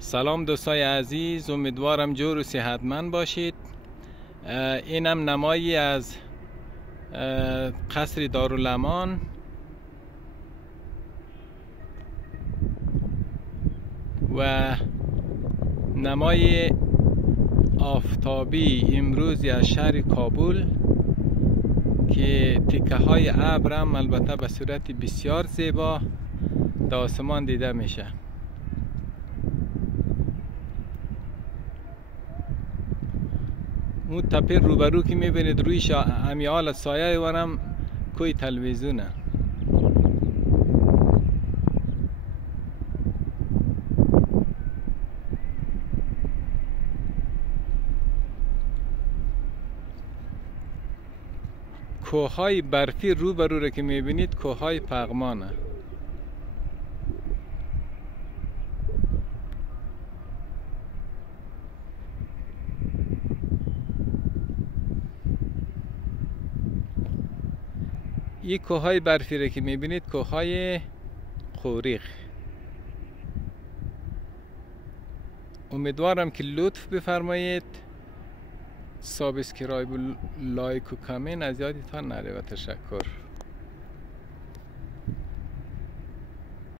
سلام دوستای عزیز، امیدوارم جور و صحتمند باشید. اینم نمایی از قصر دارالامان و نمای آفتابی امروزی از شهر کابل که تکه های ابرم البته به صورت بسیار زیبا در آسمان دیده میشه. اون تپه روبرو که میبینید رویش امیال سایه ورم کوی تلویزیونه. کوههای برفی روبرو رو که میبینید کوههای پغمانه. این کوههای برفی رو که میبینید کوههای قوریغ. امیدوارم که لطف بفرمایید، سابسکرایب و لایک و کامنت از یادتان نره و تشکر.